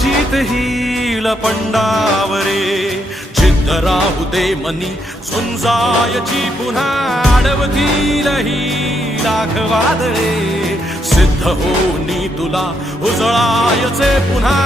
जीत hill पंडावरे जिद्द राहू दे मनी झुंजायची पुन्हा अडवतील ही लाख वादळे सिद्ध होनी तुला उजळायचे पुन्हा